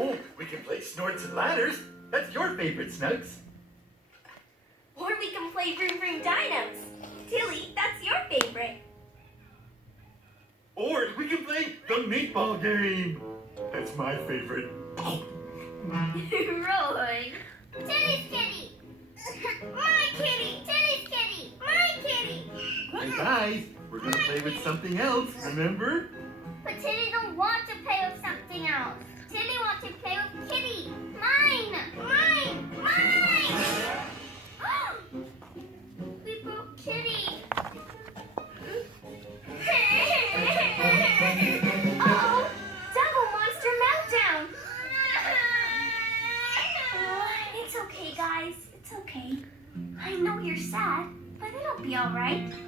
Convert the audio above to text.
Oh, we can play Snorts and Ladders. That's your favorite, Snugs. Or we can play Vroom Vroom Dinos. Tilly, that's your favorite. Or we can play the meatball game. That's my favorite. Roy. Tilly's kitty! My kitty! Tilly's kitty! My kitty! Hey guys, we're gonna play with something else, remember? But Tilly don't want to play with something else. Tilly wants to play with kitty. Mine! Mine! Mine! We broke kitty.